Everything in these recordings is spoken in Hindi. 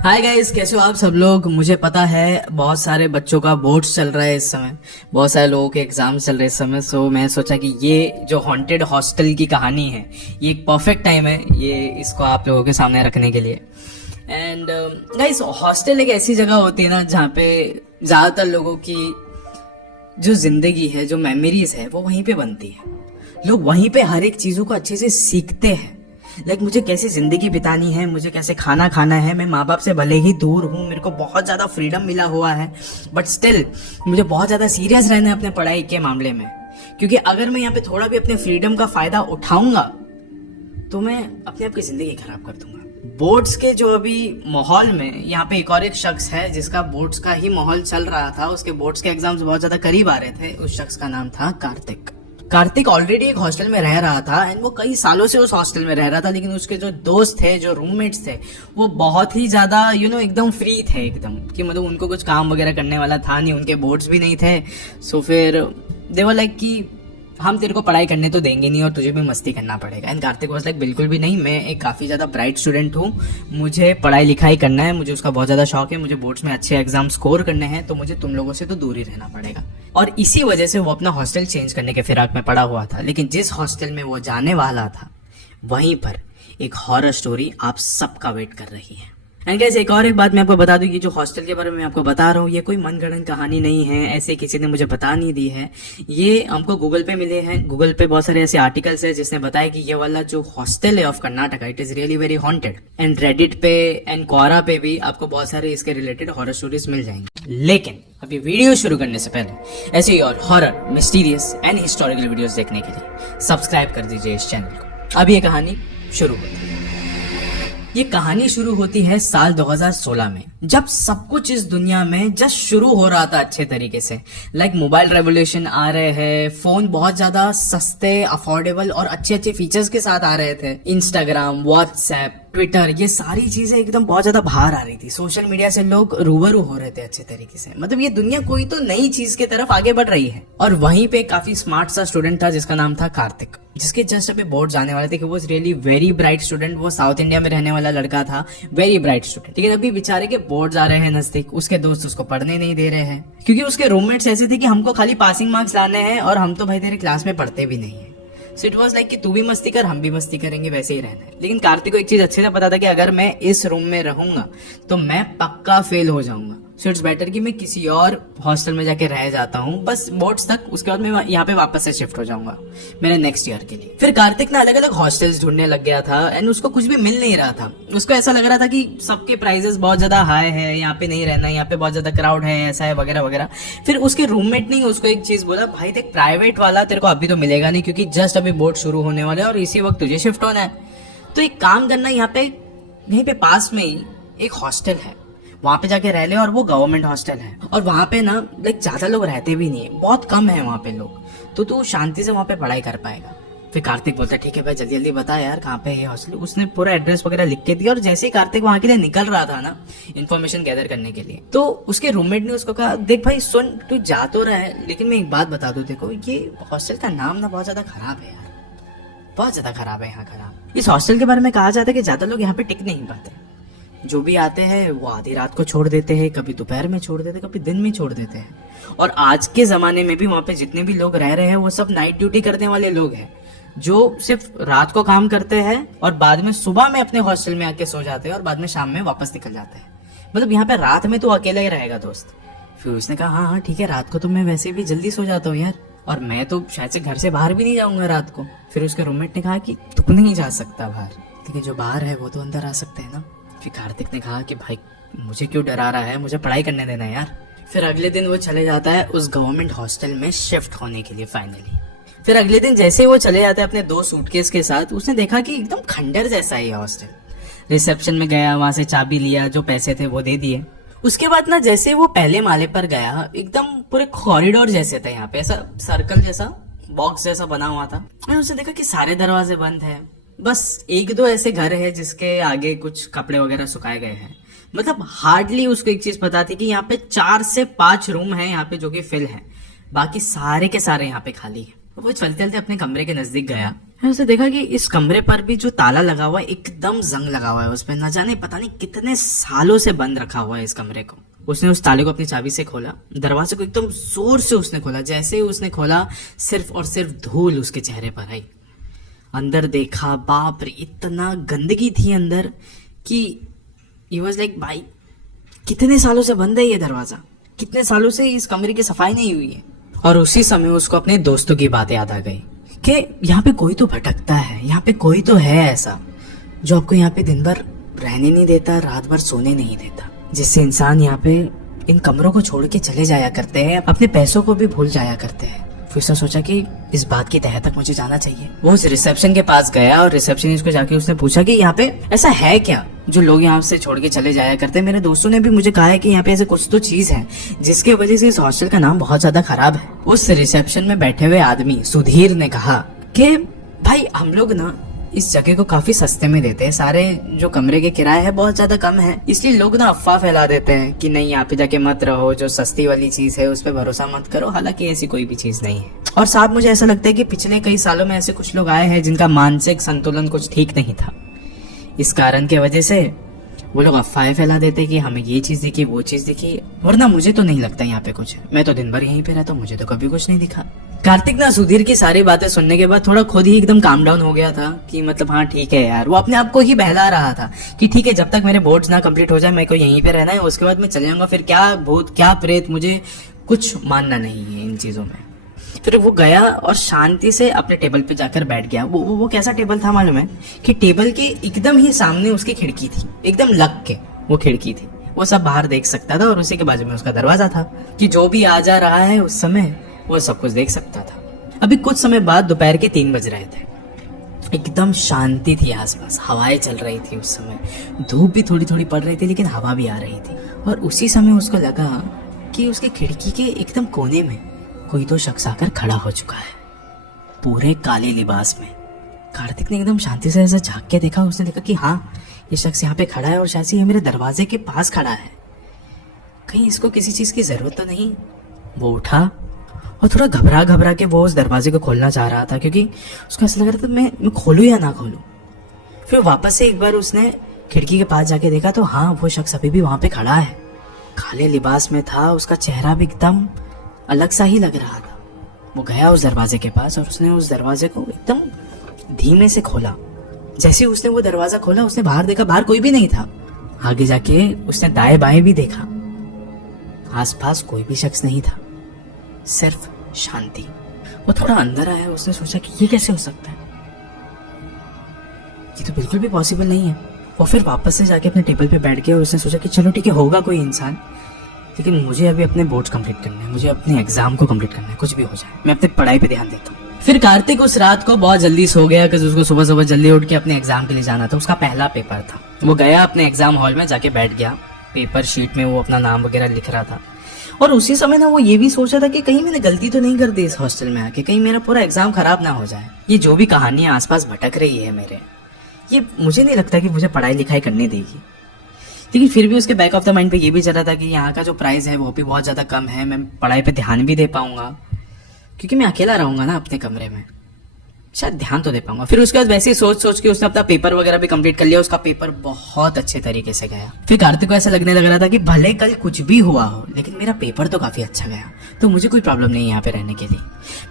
हाय गाइस, कैसे हो आप सब लोग। मुझे पता है बहुत सारे बच्चों का बोर्ड्स चल रहा है इस समय, बहुत सारे लोगों के एग्जाम्स चल रहे हैं इस समय। सो मैं सोचा कि ये जो हॉन्टेड हॉस्टल की कहानी है ये एक परफेक्ट टाइम है ये इसको आप लोगों के सामने रखने के लिए। एंड गाइस, हॉस्टल एक ऐसी जगह होती है ना जहाँ पे ज़्यादातर लोगों की जो जिंदगी है, जो मेमोरीज है, वो वहीं पे बनती है। लोग वहीं पे हर एक चीज़ों को अच्छे से सीखते हैं। मुझे कैसे जिंदगी बितानी है, मुझे कैसे खाना खाना है। मैं माँ बाप से भले ही दूर हूँ, मेरे को बहुत ज़्यादा फ्रीडम मिला हुआ है, बट स्टिल मुझे बहुत ज़्यादा सीरियस रहना है अपने पढ़ाई के मामले में। क्योंकि अगर मैं यहाँ पे थोड़ा भी अपने फ्रीडम का फ़ायदा उठाऊंगा तो मैं अपने आप की ज़िंदगी खराब कर दूंगा। बोर्ड्स के जो अभी माहौल में यहाँ पे एक शख्स है जिसका बोर्ड्स का ही माहौल चल रहा था। उसके बोर्ड्स के एग्जाम्स बहुत ज़्यादा करीब आ रहे थे। उस शख्स का नाम था कार्तिक। कार्तिक ऑलरेडी एक हॉस्टल में रह रहा था एंड वो कई सालों से उस हॉस्टल में रह रहा था, लेकिन उसके जो दोस्त थे, जो रूममेट्स थे, वो बहुत ही ज्यादा एकदम फ्री थे, एकदम कि मतलब उनको कुछ काम वगैरह करने वाला था नहीं, उनके बोर्ड्स भी नहीं थे। सो फिर दे वर लाइक कि हम तेरे को पढ़ाई करने तो देंगे नहीं और तुझे भी मस्ती करना पड़ेगा। एंड कार्तिक वाज लाइक बिल्कुल भी नहीं, मैं एक काफ़ी ज़्यादा ब्राइट स्टूडेंट हूँ, मुझे पढ़ाई लिखाई करना है, मुझे उसका बहुत ज़्यादा शौक है, मुझे बोर्ड्स में अच्छे एग्जाम स्कोर करने हैं, तो मुझे तुम लोगों से तो दूर ही रहना पड़ेगा। और इसी वजह से वो अपना हॉस्टल चेंज करने के फिराक में पड़ा हुआ था। लेकिन जिस हॉस्टल में वो जाने वाला था वहीं पर एक हॉरर स्टोरी आप सबका वेट कर रही है। एंड गाइस, एक बात मैं आपको बता दूं कि जो हॉस्टल के बारे में मैं आपको बता रहा हूँ ये कोई मनगढ़ंत कहानी नहीं है, ऐसे किसी ने मुझे बता नहीं दी है। ये हमको गूगल पे मिले हैं। गूगल पे बहुत सारे ऐसे आर्टिकल्स है जिसने बताया कि ये वाला जो हॉस्टल है of Karnataka, it is really very haunted. And Reddit पे एंड क्वारा पे भी आपको बहुत सारे इसके रिलेटेड हॉरर स्टोरीज मिल जाएंगे। लेकिन अभी वीडियो शुरू करने से पहले ऐसे ही और horror, mysterious and historical videos देखने के लिए सब्सक्राइब कर दीजिए इस चैनल को। अब ये कहानी शुरू होती है। ये कहानी शुरू होती है साल 2016 में, जब सब कुछ इस दुनिया में जस्ट शुरू हो रहा था अच्छे तरीके से। मोबाइल रेवोल्यूशन आ रहे हैं, फोन बहुत ज्यादा सस्ते, अफोर्डेबल और अच्छे अच्छे फीचर्स के साथ आ रहे थे। इंस्टाग्राम, व्हाट्सएप, ट्विटर, ये सारी चीजें एकदम बहुत ज्यादा बाहर आ रही थी। सोशल मीडिया से लोग रूबरू हो रहे थे अच्छे तरीके से। मतलब ये दुनिया कोई तो नई चीज की तरफ आगे बढ़ रही है। और वहीं पे काफी स्मार्ट सा स्टूडेंट था जिसका नाम था कार्तिक, जिसके जस्ट अभी बोर्ड जाने वाले थे। वो रियली वेरी ब्राइट स्टूडेंट, वो साउथ इंडिया में रहने वाला लड़का था, वेरी ब्राइट स्टूडेंट। लेकिन अभी बेचारे के बोर्ड आ रहे हैं नजदीक, उसके दोस्त उसको पढ़ने नहीं दे रहे हैं क्योंकि उसके रूममेट्स ऐसे थे कि हमको खाली पासिंग मार्क्स लाने हैं और हम तो भाई तेरे क्लास में पढ़ते भी नहीं है। सो इट वॉज लाइक कि तू भी मस्ती कर, हम भी मस्ती करेंगे, वैसे ही रहना है। लेकिन कार्तिक को एक चीज अच्छे से पता था कि अगर मैं इस रूम में रहूंगा तो मैं पक्का फेल हो जाऊंगा। सो इट्स बेटर कि मैं किसी और हॉस्टल में जाके रह जाता हूँ बस बोर्ड्स तक, उसके बाद मैं यहाँ पे वापस से शिफ्ट हो जाऊंगा मेरे नेक्स्ट ईयर के लिए। फिर कार्तिक ना अलग अलग हॉस्टल्स ढूंढने लग गया था एंड उसको कुछ भी मिल नहीं रहा था। उसको ऐसा लग रहा था कि सबके प्राइजेस बहुत ज्यादा हाई है, यहाँ पे नहीं रहना, यहाँ पे बहुत ज्यादा क्राउड है, ऐसा है वगैरह वगैरह। फिर उसके रूममेट ने उसको एक चीज बोला, भाई देख प्राइवेट वाला तेरे को अभी तो मिलेगा नहीं क्योंकि जस्ट अभी बोर्ड शुरू होने वाले और इसी वक्त तुझे शिफ्ट होना है। तो एक काम करना, यहाँ पे यहीं पे पास में ही एक हॉस्टल है, वहां पे जाके रह ले। और वो गवर्नमेंट हॉस्टल है और वहां पे ना ज्यादा लोग रहते भी नहीं है, बहुत कम है वहां पे लोग, तो तू शांति से वहां पे पढ़ाई कर पाएगा। फिर कार्तिक बोलता है ठीक है भाई, जल्दी जल्दी बता यार कहाँ पे है हॉस्टल। उसने पूरा एड्रेस वगैरह लिख के दिया और जैसे ही कार्तिक वहां के लिए निकल रहा था ना इन्फॉर्मेशन गैदर करने के लिए, तो उसके रूममेट ने उसको कहा, देख भाई सुन, तू जा तो रहा है लेकिन मैं एक बात बता दूं देखो, ये हॉस्टल का नाम ना बहुत ज्यादा खराब है यार, बहुत ज्यादा खराब है यहाँ खराब। इस हॉस्टल के बारे में कहा जाता है कि ज्यादा लोग यहाँ पे टिक नहीं पाते, जो भी आते हैं वो आधी रात को छोड़ देते हैं, कभी दोपहर में छोड़ देते हैं, कभी दिन में छोड़ देते हैं। और आज के जमाने में भी वहां पे जितने भी लोग रह रहे हैं वो सब नाइट ड्यूटी करने वाले लोग हैं, जो सिर्फ रात को काम करते हैं और बाद में सुबह में अपने हॉस्टल में आके सो जाते हैं और बाद में शाम में वापस निकल जाते हैं। मतलब यहाँ पे रात में तो अकेला ही रहेगा दोस्त। फिर उसने कहा हाँ हाँ ठीक है, रात को तो मैं वैसे भी जल्दी सो जाता हूँ यार, और मैं तो शायद से घर से बाहर भी नहीं जाऊंगा रात को। फिर उसके रूममेट ने कहा कि तू नहीं जा सकता बाहर, लेकिन जो बाहर है वो तो अंदर आ सकते हैं ना। फिर कार्तिक ने कहा कि भाई मुझे क्यों डरा रहा है, मुझे पढ़ाई करने देना है यार। फिर अगले दिन वो चले जाता है उस गवर्नमेंट हॉस्टल में शिफ्ट होने के लिए फाइनली। फिर अगले दिन जैसे वो चले जाते हैं अपने 2 सूटकेस के साथ, उसने देखा कि एकदम खंडर जैसा ही है हॉस्टल। रिसेप्शन में गया, वहां से चाबी लिया, जो पैसे थे वो दे दिए। उसके बाद ना जैसे वो पहले माले पर गया, एकदम पूरे कॉरिडोर जैसे थे, यहाँ पे ऐसा सर्कल जैसा बॉक्स जैसा बना हुआ था। उसने देखा कि सारे दरवाजे बंद है, बस 1-2 ऐसे घर है जिसके आगे कुछ कपड़े वगैरह सुखाए गए हैं। मतलब हार्डली उसको एक चीज पता थी कि यहाँ पे 4 से 5 रूम है यहाँ पे जो कि फिल है, बाकी सारे के सारे यहाँ पे खाली है। वो चलते चलते अपने कमरे के नजदीक गया फिर उसने देखा कि इस कमरे पर भी जो ताला लगा हुआ है एकदम जंग लगा हुआ है, उसमें न जाने पता नहीं कितने सालों से बंद रखा हुआ है इस कमरे को। उसने उस ताले को अपनी चाबी से खोला, दरवाजे को एकदम जोर से उसने खोला। जैसे ही उसने खोला सिर्फ और सिर्फ धूल उसके चेहरे पर आई। अंदर देखा, बाप रे इतना गंदगी थी अंदर कि ही वाज लाइक भाई कितने सालों से बंद है ये दरवाजा, कितने सालों से इस कमरे की सफाई नहीं हुई है। और उसी समय उसको अपने दोस्तों की बात याद आ गई कि यहाँ पे कोई तो भटकता है, यहाँ पे कोई तो है ऐसा जो आपको यहाँ पे दिन भर रहने नहीं देता, रात भर सोने नहीं देता, जिससे इंसान यहाँ पे इन कमरों को छोड़ के चले जाया करते हैं, अपने पैसों को भी भूल जाया करते हैं। फिर उसने सोचा कि इस बात की तह तक मुझे जाना चाहिए। वो उस रिसेप्शन के पास गया और रिसेप्शनिस्ट को जाके उसने पूछा कि यहाँ पे ऐसा है क्या जो लोग यहाँ से छोड़ के चले जाया करते हैं। मेरे दोस्तों ने भी मुझे कहा है कि यहाँ पे ऐसे कुछ तो चीज है जिसकी वजह से इस हॉस्टल का नाम बहुत ज्यादा खराब है। उस रिसेप्शन में बैठे हुए आदमी सुधीर ने कहा कि भाई हम लोग ना इस जगह को काफी सस्ते में देते हैं, सारे जो कमरे के किराए है बहुत ज्यादा कम है, इसलिए लोग ना अफवाह फैला देते हैं कि नहीं यहाँ पे जाके मत रहो, जो सस्ती वाली चीज है उस पर भरोसा मत करो। हालांकि ऐसी कोई भी चीज नहीं है। और साथ मुझे ऐसा लगता है कि पिछले कई सालों में ऐसे कुछ लोग आए हैं जिनका मानसिक संतुलन कुछ ठीक नहीं था, इस कारण की वजह से वो लोग अफवाहें फैला देते कि हमें ये चीज दिखी, वो चीज दिखी, वरना मुझे तो नहीं लगता यहाँ पे कुछ है। मैं तो दिन भर यहीं पे रहता हूँ, मुझे तो कभी कुछ नहीं दिखा। कार्तिक ना सुधीर की सारी बातें सुनने के बाद थोड़ा खुद ही एकदम काम डाउन हो गया था कि मतलब हाँ ठीक है यार। वो अपने आप को ही बहला रहा था कि ठीक है जब तक मेरे बोर्ड्स ना कंप्लीट हो जाए मेरे को यहीं पे रहना है, उसके बाद मैं चले जाऊंगा, फिर क्या भूत क्या प्रेत मुझे कुछ मानना नहीं है इन चीजों में। फिर वो गया और शांति से अपने टेबल पे जाकर बैठ गया। वो कैसा टेबल था मालूम है कि टेबल के एकदम ही सामने उसकी खिड़की थी, एकदम लग के वो खिड़की थी, वो सब बाहर देख सकता था। और उसी के बाजू में उसका दरवाजा था कि जो भी आ जा रहा है उस समय वो सब कुछ देख सकता था। अभी कुछ समय बाद दोपहर के 3 बज रहे थे, एकदम शांति थी आसपास, हवाएं चल रही थी उस समय, धूप भी थोड़ी थोड़ी पड़ रही थी लेकिन हवा भी आ रही थी। और उसी समय उसको लगा कि उसकी खिड़की के एकदम कोने में कोई तो शख्स आकर खड़ा हो चुका है, पूरे काले लिबास में। कार्तिक ने एकदम शांति से ऐसा झांक के देखा। उसने देखा कि हाँ ये शख्स यहाँ पे खड़ा है और शायद ये मेरे दरवाजे के पास खड़ा है, कहीं इसको किसी चीज की जरूरत तो नहीं। वो उठा और थोड़ा घबरा घबरा के वो उस दरवाजे को खोलना चाह रहा था क्योंकि उसको ऐसा लग रहा था मैं खोलूं या ना खोलूं। फिर वापस से एक बार उसने खिड़की के पास जाके देखा तो हाँ वो शख्स अभी भी वहां पे खड़ा है, काले लिबास में था, उसका चेहरा भी एकदम अलग सा ही लग रहा था। वो गया उस दरवाजे के पास और उसने उस दरवाजे को एकदम धीमे से खोला। जैसे उसने वो दरवाजा खोला उसने बाहर देखा, बाहर कोई भी नहीं था। आगे जाके उसने दाएं बाएं भी देखा, आसपास कोई भी शख्स नहीं था, सिर्फ शांति। वो थोड़ा अंदर आया, उसने सोचा कि ये कैसे हो सकता है, ये तो बिल्कुल भी पॉसिबल नहीं है। वो फिर वापस से जाके अपने टेबल पे बैठ गया और उसने सोचा कि चलो ठीक है होगा कोई इंसान, लेकिन मुझे अभी अपने बोर्ड्स कंप्लीट करने हैं, मुझे अपने एग्जाम को कंप्लीट करना है, कुछ भी हो जाए मैं अपनी पढ़ाई पे ध्यान देता हूँ। फिर कार्तिक उस रात को बहुत जल्दी सो गया क्योंकि उसको सुबह सुबह जल्दी उठ के अपने एग्जाम के लिए जाना था। उसका पहला पेपर था। वो गया अपने एग्जाम हॉल में जाके बैठ गया, पेपर शीट में वो अपना नाम वगैरह लिख रहा था। और उसी समय ना वो ये भी सोच रहा था कि कहीं मैंने गलती तो नहीं कर दी इस हॉस्टल में आके, कहीं मेरा पूरा एग्जाम खराब ना हो जाए। ये जो भी कहानियां आसपास भटक रही है मेरे, ये मुझे नहीं लगता कि मुझे पढ़ाई लिखाई करने देगी। लेकिन फिर भी उसके बैक ऑफ द माइंड पे ये भी चल रहा था कि यहाँ का जो प्राइस है वो भी बहुत ज्यादा कम है, मैं पढ़ाई पे ध्यान भी दे पाऊंगा क्योंकि मैं अकेला रहूंगा ना अपने कमरे में, शायद ध्यान तो दे पाऊंगा। फिर उसके बाद वैसे ही सोच सोच के उसने अपना पेपर वगैरह भी कंप्लीट कर लिया। उसका पेपर बहुत अच्छे तरीके से गया। फिर कार्तिक को ऐसा लगने लग रहा था कि भले कल कुछ भी हुआ हो लेकिन मेरा पेपर तो काफी अच्छा गया, तो मुझे कोई प्रॉब्लम नहीं है यहाँ पे रहने के लिए।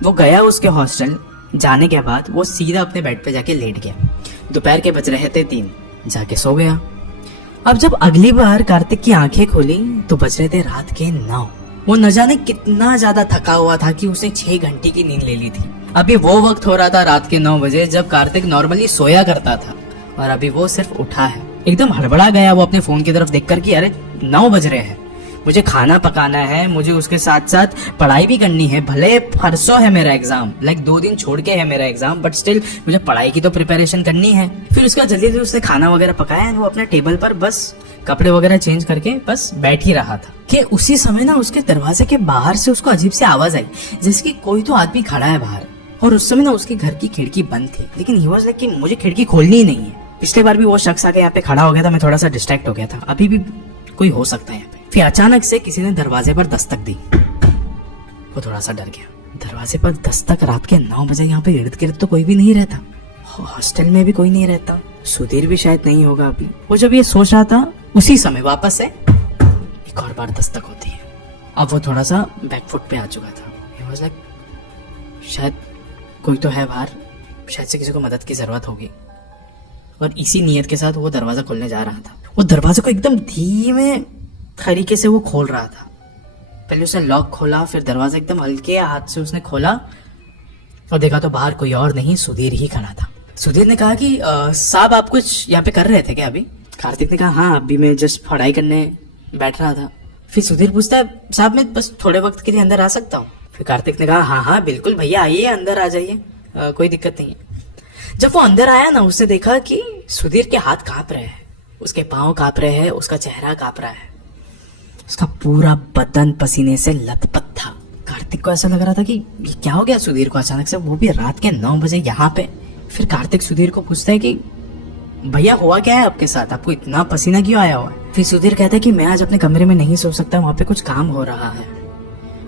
वो गया उसके हॉस्टल, जाने के बाद वो सीधा अपने बेड पे जाके लेट गया। दोपहर के बज रहे थे 3, जाके सो गया। अब जब अगली बार कार्तिक की आंखें खोली तो बज रहे थे रात के 9। वो न जाने कितना ज्यादा थका हुआ था कि उसने 6 घंटे की नींद ले ली थी। अभी वो वक्त हो रहा था रात के 9 बजे जब कार्तिक नॉर्मली सोया करता था और अभी वो सिर्फ उठा है। एकदम हड़बड़ा गया वो अपने फोन की तरफ देखकर कि अरे 9 बज रहे हैं, मुझे खाना पकाना है, मुझे उसके साथ साथ पढ़ाई भी करनी है। भले परसों है मेरा एग्जाम, लाइक 2 दिन छोड़ के है मेरा एग्जाम, बट स्टिल मुझे पढ़ाई की तो प्रिपरेशन करनी है। फिर उसका जल्दी जल्दी उसने खाना वगैरह पकाया, वो अपने टेबल पर बस कपड़े वगैरह चेंज करके बस बैठ ही रहा था कि उसी समय ना उसके दरवाजे के बाहर से उसको अजीब सी आवाज आई जैसे कि कोई तो आदमी खड़ा है बाहर। और उस समय ना उसके घर की खिड़की बंद थी, लेकिन ही वाज लाइक कि मुझे खिड़की खोलनी ही नहीं है। पिछले बार भी वो शख्स आके यहाँ पे खड़ा हो गया था, मैं थोड़ा सा डिस्ट्रैक्ट हो गया था, अभी भी कोई हो सकता है यहाँ पे। फिर अचानक से किसी ने दरवाजे पर दस्तक दी। वो थोड़ा सा डर गया। दरवाजे पर दस्तक, रात के 9 बजे, यहाँ पे इर्द गिर्द तो कोई भी नहीं रहता। हॉस्टल में भी कोई नहीं रहता, सुधीर भी शायद नहीं होगा अभी। वो जब ये सोच रहा था उसी समय वापस से एक और बार दस्तक होती है। अब वो थोड़ा सा बैकफुट पे आ चुका था। He was like, शायद कोई तो है बाहर, शायद से किसी को मदद की जरूरत होगी। और इसी नीयत के साथ वो दरवाजा खोलने जा रहा था। वो दरवाजे को एकदम धीमे तरीके से वो खोल रहा था। पहले उसने लॉक खोला, फिर दरवाजा एकदम हल्के हाथ से उसने खोला और देखा तो बाहर कोई और नहीं, सुधीर ही खड़ा था। सुधीर ने कहा कि साहब आप कुछ यहाँ पे कर रहे थे क्या अभी? कार्तिक ने कहा हाँ, अभी मैं जस्ट पढ़ाई करने बैठ रहा था। फिर सुधीर पूछता है साहब मैं बस थोड़े वक्त के लिए अंदर आ सकता हूँ? फिर कार्तिक ने कहा हाँ हाँ बिल्कुल भैया आइए, अंदर आ जाइए, कोई दिक्कत नहीं है। जब वो अंदर आया ना, उसने देखा कि सुधीर के हाथ कांप रहे हैं, उसके पाँव कांप रहे हैं, उसका चेहरा कांप रहा है, उसका पूरा बदन पसीने से लथपथ था। कार्तिक को ऐसा लग रहा था कि ये क्या हो गया सुधीर को अचानक से, वो भी रात के 9 बजे यहाँ पे। फिर कार्तिक सुधीर को पूछता है कि भैया हुआ क्या है आपके साथ, आपको इतना पसीना क्यों आया हुआ है? फिर सुधीर कहता है कि मैं आज अपने कमरे में नहीं सो सकता, वहाँ पे कुछ काम हो रहा है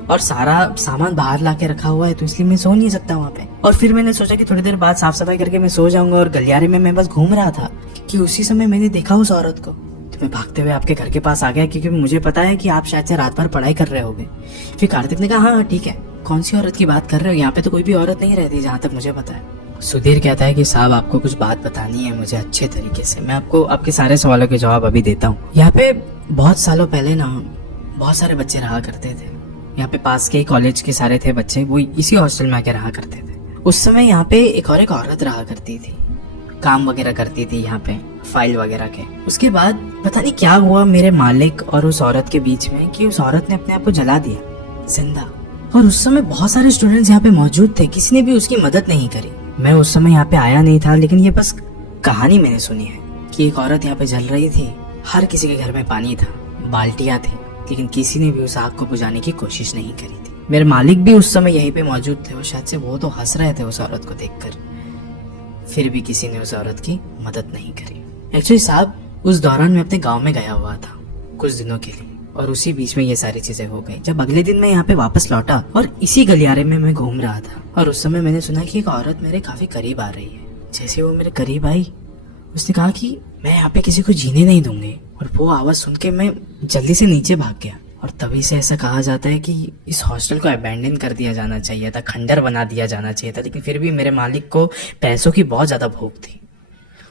और सारा सामान बाहर लाके रखा हुआ है, तो इसलिए मैं सो नहीं सकता वहाँ पे। और फिर मैंने सोचा कि थोड़ी देर बाद साफ सफाई करके मैं सो जाऊंगा। और गलियारे में मैं बस घूम रहा था कि उसी समय मैंने देखा उस औरत को, तो मैं भागते हुए आपके घर के पास आ गया, क्योंकि मुझे पता है कि आप शायद से रात भर पढ़ाई कर रहे होगे। फिर कार्तिक ने कहा हाँ ठीक है, कौन सी औरत की बात कर रहे हो? यहाँ पे तो कोई भी औरत नहीं रहती जहाँ तक मुझे पता है। सुधीर कहता है कि साहब आपको कुछ बात बतानी है मुझे अच्छे तरीके से, मैं आपको आपके सारे सवालों के जवाब अभी देता हूँ। यहाँ पे बहुत सालों पहले ना बहुत सारे बच्चे रहा करते थे। यहाँ पे पास के कॉलेज के सारे थे बच्चे, वो इसी हॉस्टल में आके रहा करते थे। उस समय यहाँ पे एक औरत रहा करती थी, काम वगैरह करती थी यहाँ पे, फाइल वगैरह के। उसके बाद पता नहीं क्या हुआ मेरे मालिक और उस औरत के बीच में कि उस औरत ने अपने आप को जला दिया जिंदा। और उस समय बहुत सारे स्टूडेंट्स यहाँ पे मौजूद थे, किसी ने भी उसकी मदद नहीं करी। मैं उस समय यहाँ पे आया नहीं था, लेकिन ये बस कहानी मैंने सुनी है कि एक औरत यहाँ पे जल रही थी। हर किसी के घर में पानी था, बाल्टियां थी, लेकिन किसी ने भी उस आग को बुझाने की कोशिश नहीं करी थी। मेरे मालिक भी उस समय यहीं पे मौजूद थे और शायद से वो तो हंस रहे थे उस औरत को देखकर। फिर भी किसी ने उस औरत की मदद नहीं करी। एक्चुअली साहब उस दौरान मैं अपने गाँव में गया हुआ था कुछ दिनों के लिए, और उसी बीच में ये सारी चीजें हो गई। जब अगले दिन मैं यहाँ पे वापस लौटा और इसी गलियारे में मैं घूम रहा था, और उस समय मैंने सुना कि एक औरत मेरे काफी करीब आ रही है। जैसे वो मेरे करीब आई, उसने कहा कि मैं यहाँ पे किसी को जीने नहीं दूंगी। और वो आवाज सुन के मैं जल्दी से नीचे भाग गया। और तभी से ऐसा कहा जाता है कि इस हॉस्टल को अबैंडन कर दिया जाना चाहिए था, खंडर बना दिया जाना चाहिए था। लेकिन फिर भी मेरे मालिक को पैसों की बहुत ज्यादा भूख थी।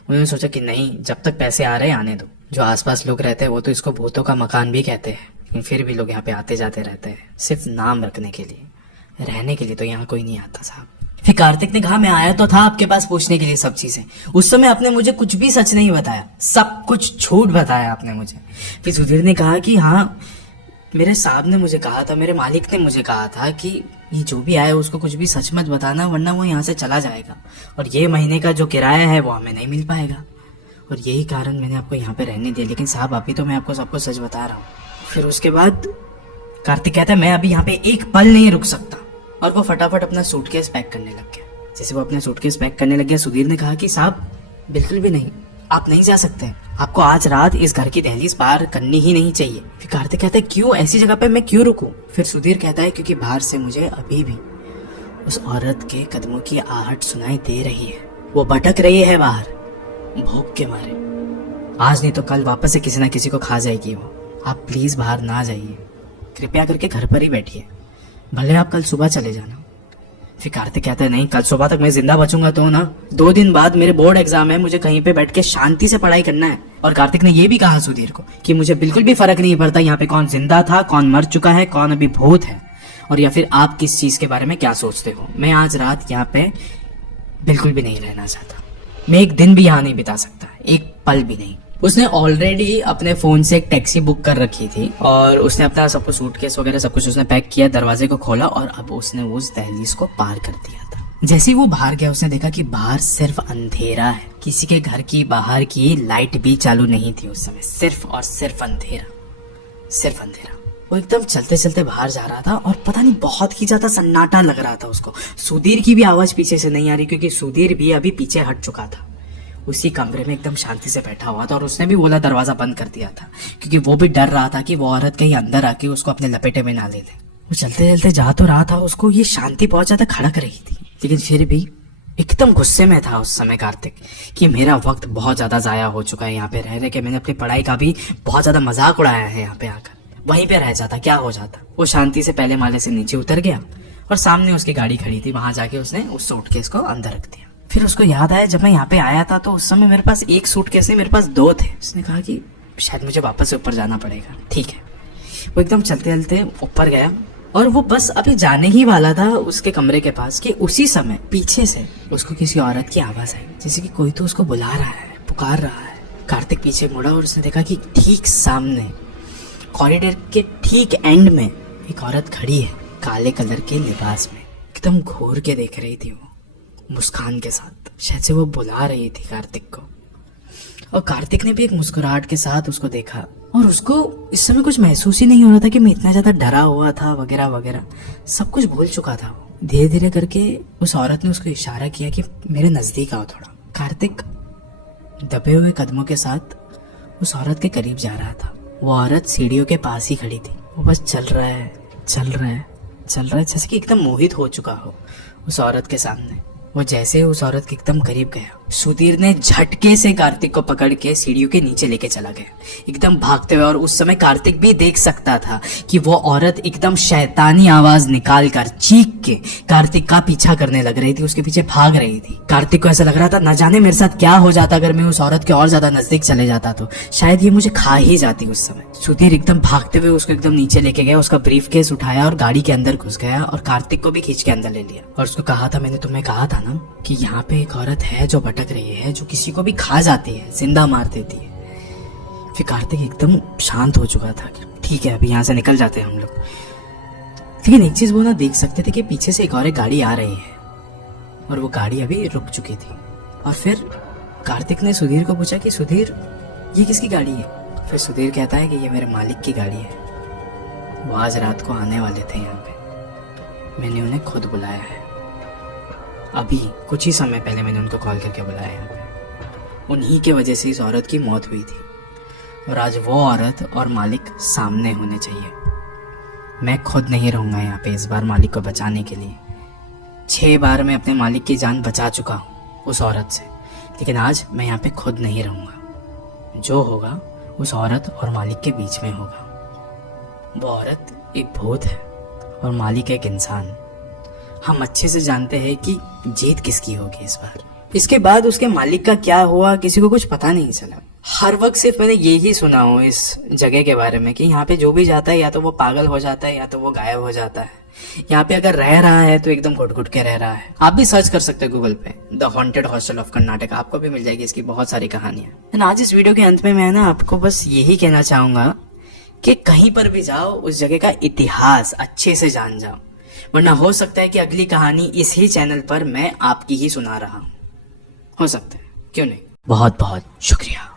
उन्होंने सोचा कि नहीं, जब तक पैसे आ रहे हैं आने दो। जो आसपास लोग रहते हैं वो तो इसको भूतों का मकान भी कहते हैं, लेकिन फिर भी लोग यहाँ पे आते जाते रहते हैं सिर्फ नाम रखने के लिए, रहने के लिए तो यहाँ कोई नहीं आता साहब। फिर कार्तिक ने कहा मैं आया तो था आपके पास पूछने के लिए सब चीजें। उस समय आपने मुझे कुछ भी सच नहीं बताया, सब कुछ झूठ बताया आपने मुझे। फिर सुधीर ने कहा कि हाँ, मेरे साहब ने मुझे कहा था, मेरे मालिक ने मुझे कहा था कि ये जो भी आए उसको कुछ भी सच मत बताना, वरना वो यहाँ से चला जाएगा और ये महीने का जो किराया है वो हमें नहीं मिल पाएगा। और यही कारण मैंने आपको यहाँ पे रहने दिया। लेकिन साहब अभी तो मैं आपको सब कुछ सच बता रहा हूँ। फिर उसके बाद कार्तिक कहता है मैं अभी यहाँ पे एक पल नहीं रुक सकता। और वो फटाफट अपना सूटकेस पैक करने लग गया। जैसे वो अपना सूटकेस पैक करने लग गया, सुधीर ने कहा कि साहब बिल्कुल भी नहीं, आप नहीं जा सकते, आपको आज रात इस घर की दहलीज पार करनी ही नहीं चाहिए। फिर कार्तिक कहता है क्यों, ऐसी जगह पे मैं क्यों रुकूं? फिर सुधीर कहता है क्योंकि बाहर से मुझे अभी भी उस औरत के कदमों की आहट सुनाई दे रही है। वो भटक रही है बाहर भूख के मारे। आज नहीं तो कल वापस से किसी ना किसी को खा जाएगी वो। आप प्लीज बाहर ना जाइए, कृपया करके घर पर ही बैठिए, भले आप कल सुबह चले जाना। फिर कार्तिक कहता है नहीं, कल सुबह तक मैं जिंदा बचूंगा तो ना, 2 दिन बाद मेरे बोर्ड एग्जाम है, मुझे कहीं पे बैठ के शांति से पढ़ाई करना है। और कार्तिक ने ये भी कहा सुधीर को कि मुझे बिल्कुल भी फर्क नहीं पड़ता यहाँ पे कौन जिंदा था, कौन मर चुका है, कौन अभी भूत है, और या फिर आप किस चीज के बारे में क्या सोचते हो। मैं आज रात यहाँ पे बिल्कुल भी नहीं रहना चाहता, मैं एक दिन भी यहाँ नहीं बिता सकता, एक पल भी नहीं। उसने ऑलरेडी अपने फोन से एक टैक्सी बुक कर रखी थी और उसने अपना सब कुछ सूटकेस वगैरह सब कुछ उसने पैक किया, दरवाजे को खोला और अब उसने उस दहलीज को पार कर दिया था। जैसे ही वो बाहर गया उसने देखा कि बाहर सिर्फ अंधेरा है, किसी के घर की बाहर की लाइट भी चालू नहीं थी उस समय, सिर्फ और सिर्फ अंधेरा, सिर्फ अंधेरा। वो एकदम चलते चलते बाहर जा रहा था और पता नहीं बहुत ही ज्यादा सन्नाटा लग रहा था उसको। सुधीर की भी आवाज पीछे से नहीं आ रही, क्योंकि सुधीर भी अभी पीछे हट चुका था, उसी कमरे में एकदम शांति से बैठा हुआ था। और उसने भी बोला दरवाजा बंद कर दिया था, क्योंकि वो भी डर रहा था कि वो औरत कहीं अंदर आके उसको अपने लपेटे में ना ले ले। वो चलते चलते जा तो रहा था, उसको ये शांति बहुत ज्यादा खड़क रही थी, लेकिन फिर भी एकदम गुस्से में था उस समय कार्तिक कि मेरा वक्त बहुत ज्यादा जाया हो चुका है यहाँ पे रह रहे के। मैंने अपनी पढ़ाई का भी बहुत ज्यादा मजाक उड़ाया है यहाँ पे आकर। वहीं पे रह जाता क्या हो जाता। वो शांति से पहले माले से नीचे उतर गया और सामने उसकी गाड़ी खड़ी थी, वहां जाके उसने उस सूटकेस को अंदर रख दिया। फिर उसको याद आया जब मैं यहाँ पे आया था तो उस समय मेरे पास एक सूटकेस नहीं, मेरे पास दो थे। उसने कहा कि शायद मुझे वापस से ऊपर जाना पड़ेगा। ठीक है, वो एकदम चलते चलते ऊपर गया और वो बस अभी जाने ही वाला था उसके कमरे के पास कि उसी समय पीछे से उसको किसी औरत की आवाज आई, जैसे कि कोई तो उसको बुला रहा है, पुकार रहा है। कार्तिक पीछे मुड़ा और उसने देखा कि ठीक सामने कॉरिडोर के ठीक एंड में एक औरत खड़ी है, काले कलर के लिबास में, एकदम घूर के देख रही थी वो मुस्कान के साथ। शायद से वो बुला रही थी कार्तिक को। और कार्तिक ने भी एक मुस्कुराहट के साथ उसको देखा और उसको इस समय कुछ महसूस ही नहीं हो रहा था कि मैं इतना ज्यादा डरा हुआ था वगैरह वगैरह, सब कुछ भूल चुका था। धीरे धीरे करके उस औरत ने उसको इशारा किया कि मेरे नजदीक आओ थोड़ा। कार्तिक दबे हुए कदमों के साथ उस औरत के करीब जा रहा था। वो औरत सीढ़ियों के पास ही खड़ी थी। वो बस चल रहा है, चल रहा है, चल रहा है, जैसे कि एकदम मोहित हो चुका हो उस औरत के सामने। वो जैसे उस औरत के एकदम करीब गया, सुधीर ने झटके से कार्तिक को पकड़ के सीढ़ियों के नीचे लेके चला गया एकदम भागते हुए। और उस समय कार्तिक भी देख सकता था कि वो औरत एकदम शैतानी आवाज निकाल कर चीख के कार्तिक का पीछा करने लग रही थी, उसके पीछे भाग रही थी। कार्तिक को ऐसा लग रहा था न जाने मेरे साथ क्या हो जाता अगर मैं उस औरत के और ज्यादा नजदीक चले जाता तो शायद ये मुझे खा ही जाती उस समय। सुधीर एकदम भागते हुए उसको एकदम नीचे लेके गया, उसका ब्रीफकेस उठाया और गाड़ी के अंदर घुस गया और कार्तिक को भी खींच के अंदर ले लिया। और उसको कहा था, मैंने तुम्हें कहा था ना कि यहाँ पे एक औरत है जो भटक रही है, जो किसी को भी खा जाती है, जिंदा मार देती है। फिर कार्तिक एकदम शांत हो चुका था कि ठीक है अभी यहाँ से निकल जाते हैं हम लोग। लेकिन एक चीज वो ना देख सकते थे कि पीछे से एक और एक गाड़ी आ रही है और वो गाड़ी अभी रुक चुकी थी। और फिर कार्तिक ने सुधीर को पूछा कि सुधीर ये किसकी गाड़ी है। फिर सुधीर कहता है कि ये मेरे मालिक की गाड़ी है, वो आज रात को आने वाले थे यहाँ पे, मैंने उन्हें खुद बुलाया है। अभी कुछ ही समय पहले मैंने उनको कॉल करके बुलाया यहाँ पे। उन्हीं के वजह से इस औरत की मौत हुई थी और आज वो औरत और मालिक सामने होने चाहिए। मैं खुद नहीं रहूँगा यहाँ पे इस बार मालिक को बचाने के लिए। 6 बार मैं अपने मालिक की जान बचा चुका हूँ उस औरत से, लेकिन आज मैं यहाँ पे खुद नहीं रहूँगा। जो होगा उस औरत और मालिक के बीच में होगा। वो औरत एक भूत है और मालिक एक इंसान। हम अच्छे से जानते हैं कि जीत किसकी होगी इस बार। इसके बाद उसके मालिक का क्या हुआ किसी को कुछ पता नहीं चला। हर वक्त सिर्फ मैंने यही सुना हो इस जगह के बारे में कि यहाँ पे जो भी जाता है या तो वो पागल हो जाता है या तो वो गायब हो जाता है। यहाँ पे अगर रह रहा है तो एकदम घुट घुट के रह रहा है। आप भी सर्च कर सकते हैं गूगल पे the haunted hostel of Karnataka, आपको भी मिल जाएगी इसकी बहुत सारी कहानियां। आज इस वीडियो के अंत में मैं ना आपको बस यही कहना चाहूंगा कि कहीं पर भी जाओ उस जगह का इतिहास अच्छे से जान जाओ, वरना हो सकता है कि अगली कहानी इसी चैनल पर मैं आपकी ही सुना रहा हूं। हो सकता है, क्यों नहीं। बहुत बहुत शुक्रिया।